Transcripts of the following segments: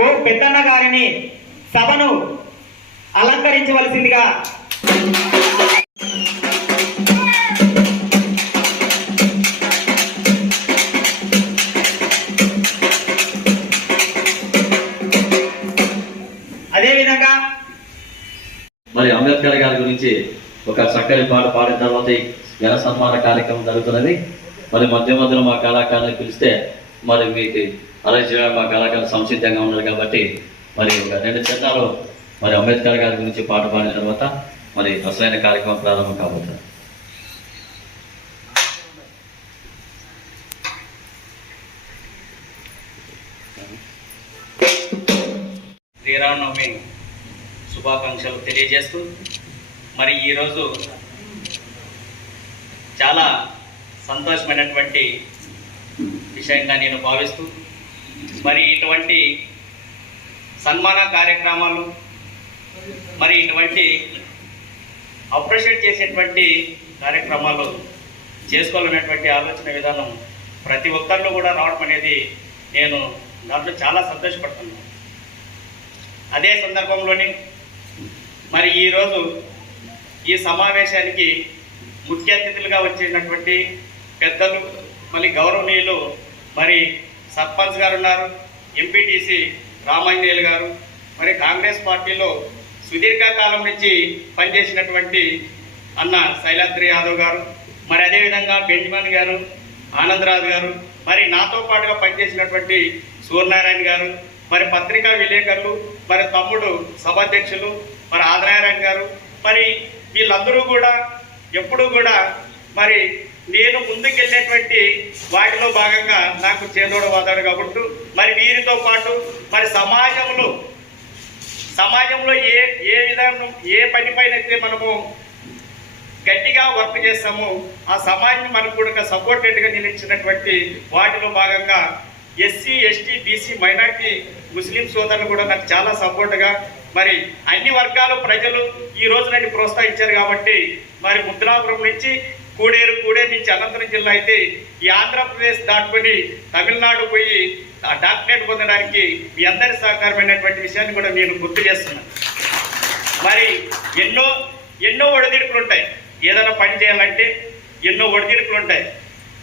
ఓ పెద్దన్న గారిని సభను అలంకరించవలసిందిగా అదేవిధంగా మరి అంబేద్కర్ గారి గురించి ఒక చక్కని పాట పాడిన తర్వాత ఘన సన్మాన కార్యక్రమం జరుగుతున్నది. మరి మధ్య మధ్యలో మా కళాకారుని పిలిస్తే మరి మీకు అరెస్ట్ మా కళాకారులు సంసిద్ధంగా ఉన్నారు కాబట్టి మరి ఒక 2 చరణాలు మరి అంబేద్కర్ గారి గురించి పాట పాడిన తర్వాత మరి అసలైన కార్యక్రమం ప్రారంభం కాబోతుంది. శ్రీరామనవమి శుభాకాంక్షలు తెలియజేస్తూ మరి ఈరోజు చాలా సంతోషమైనటువంటి విషయంగా నేను భావిస్తూ మరి ఇటువంటి సన్మాన కార్యక్రమాలు మరి ఇటువంటి అప్రిషియేట్ చేసేటువంటి కార్యక్రమాలు చేసుకోవాలనేటువంటి ఆలోచన విధానం ప్రతి ఒక్కరిలో కూడా రావడం అనేది నేను దాంట్లో చాలా సంతోషపడుతున్నాను. అదే సందర్భంలోని మరి ఈరోజు ఈ సమావేశానికి ముఖ్య అతిథులుగా వచ్చినటువంటి పెద్దలు మళ్ళీ గౌరవనీయులు మరి సర్పంచ్ గారు ఉన్నారు, ఎంపీటీసీ రామాంజనేయులు గారు, మరి కాంగ్రెస్ పార్టీలో సుదీర్ఘకాలం నుంచి పనిచేసినటువంటి అన్న శైలాద్రి యాదవ్ గారు, మరి అదేవిధంగా బెంజమిన్ గారు, ఆనందరాజు గారు, మరి నాతో పాటుగా పనిచేసినటువంటి సూర్యనారాయణ గారు, మరి పత్రికా విలేకరులు, మరి తమ్ముడు సభాధ్యక్షులు మరి ఆదినారాయణ గారు, మరి వీళ్ళందరూ కూడా ఎప్పుడూ కూడా మరి నేను ముందుకెళ్ళేటువంటి వాటిలో భాగంగా నాకు చేదోడు వాదాడు కాబట్టి మరి వీరితో పాటు మరి సమాజంలో ఏ విధానం ఏ పని పైన అయితే మనము గట్టిగా వర్క్ చేస్తామో ఆ సమాజం మనకు కూడా సపోర్టెడ్గా నిలిచినటువంటి వాటిలో భాగంగా ఎస్సీ ఎస్టీ బీసీ మైనార్టీ ముస్లిం సోదరులు కూడా నాకు చాలా సపోర్ట్గా మరి అన్ని వర్గాల ప్రజలు ఈ రోజు నన్ను ప్రోత్సహించారు కాబట్టి మరి ముద్రాపురం నుంచి కూడేరు నుంచి అనంతపురం జిల్లా అయితే ఈ ఆంధ్రప్రదేశ్ దాటుకొని తమిళనాడు పోయి డాక్టరేట్ పొందడానికి మీ అందరి సహకారమైనటువంటి విషయాన్ని కూడా నేను గుర్తు చేస్తున్నాను. మరి ఎన్నో ఒడిదుడుకులు ఉంటాయి, ఏదైనా పని చేయాలంటే ఎన్నో ఒడిదుడుకులు ఉంటాయి.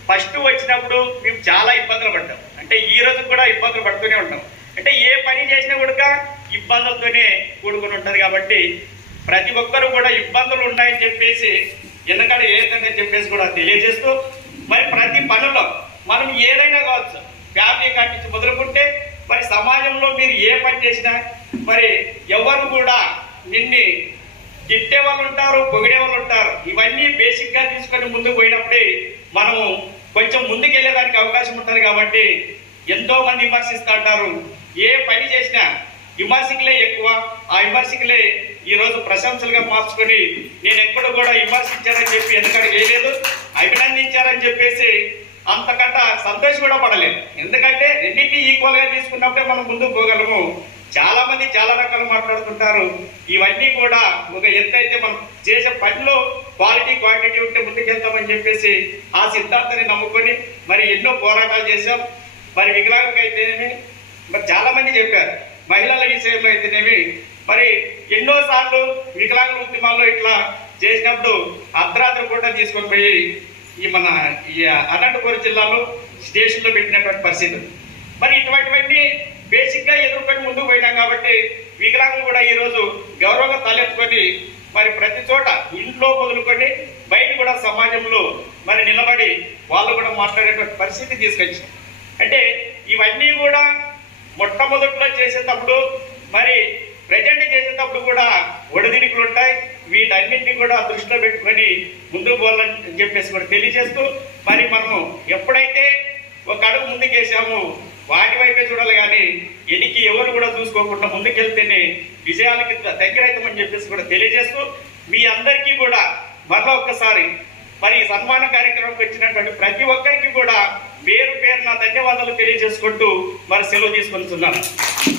ఫస్ట్ వచ్చినప్పుడు మేము చాలా ఇబ్బందులు పడ్డాం, అంటే ఈ రోజు కూడా ఇబ్బందులు పడుతూనే ఉంటాం. అంటే ఏ పని చేసినా కూడా ఇబ్బందులతోనే కూడుకుని ఉంటుంది కాబట్టి ప్రతి ఒక్కరూ కూడా ఇబ్బందులు ఉన్నాయని చెప్పేసి ఎందుకంటే ఏంటంటే చెప్పేసి కూడా తెలియజేస్తూ మరి ప్రతి పనుల్లో మనం ఏదైనా కావచ్చు, ఫ్యామిలీ కాడి నుంచి మొదలుకుంటే మరి సమాజంలో మీరు ఏ పని చేసినా మరి ఎవరు కూడా నిన్ను తిట్టే వాళ్ళు ఉంటారు, పొగిడే వాళ్ళు ఉంటారు. ఇవన్నీ బేసిక్గా తీసుకొని ముందుకు పోయినప్పుడే మనము కొంచెం ముందుకెళ్ళేదానికి అవకాశం ఉంటుంది కాబట్టి ఎంతో మంది విమర్శిస్తూ ఉంటారు. ఏ పని చేసినా విమర్శకులే ఎక్కువ, ఆ విమర్శకులే ఈరోజు ప్రశంసలుగా మార్చుకొని నేను ఎప్పుడు కూడా విమర్శించారని చెప్పి ఎందుకంటే వేయలేదు, అభినందించారని చెప్పేసి అంతకంటే సంతోషం కూడా పడలేదు. ఎందుకంటే రెండింటినీ ఈక్వల్గా తీసుకున్నప్పుడే మనం ముందుకు పోగలము. చాలా మంది చాలా రకాలు మాట్లాడుతుంటారు. ఇవన్నీ కూడా ఒక ఎంతైతే మనం చేసే పనిలో క్వాలిటీ క్వాంటిటీ ఉంటే ముందుకెళ్తామని చెప్పేసి ఆ సిద్ధాంతాన్ని నమ్ముకొని మరి ఎన్నో పోరాటాలు చేశాం. మరి వికలాంగులకు అయితేనేమి మరి చాలా మంది చెప్పారు, మహిళల విషయంలో అయితేనేమి మరి ఎన్నోసార్లు వికలాంగుల ఉద్యమాల్లో ఇట్లా చేసినప్పుడు అర్ధరాత్రి పూట తీసుకొని పోయి మన అనంతపురం జిల్లాలో స్టేషన్లో పెట్టినటువంటి పరిస్థితి. మరి ఇటువంటివన్నీ బేసిక్గా ఎదుర్కొని ముందుకు పోయినాం కాబట్టి వికలాంగులు కూడా ఈరోజు గౌరవంగా తలెత్తుకొని మరి ప్రతి చోట ఇంట్లో మొదలుకొని బయట కూడా సమాజంలో మరి నిలబడి వాళ్ళు కూడా మాట్లాడేటువంటి పరిస్థితి తీసుకొచ్చాం. అంటే ఇవన్నీ కూడా మొట్టమొదట్లో చేసేటప్పుడు మరి ప్రజెంట్ చేసేటప్పుడు కూడా ఒడిదిడుకులు ఉంటాయి. వీటన్నింటినీ కూడా దృష్టిలో పెట్టుకొని ముందుకు పోవాలని చెప్పేసి కూడా తెలియజేస్తూ మరి మనము ఎప్పుడైతే ఒక అడుగు ముందుకేసామో వాటి వైపే చూడాలి కానీ ఎనికి ఎవరు కూడా చూసుకోకుండా ముందుకెళ్తేనే విజయాలకి దగ్గర అవుతామని చెప్పేసి కూడా తెలియజేస్తూ మీ అందరికీ కూడా మరో ఒక్కసారి మరి సన్మాన కార్యక్రమంకి వచ్చినటువంటి ప్రతి ఒక్కరికి కూడా పేరు నా ధన్యవాదాలు తెలియజేసుకుంటూ మరి సెలవు తీసుకుంటున్నాను.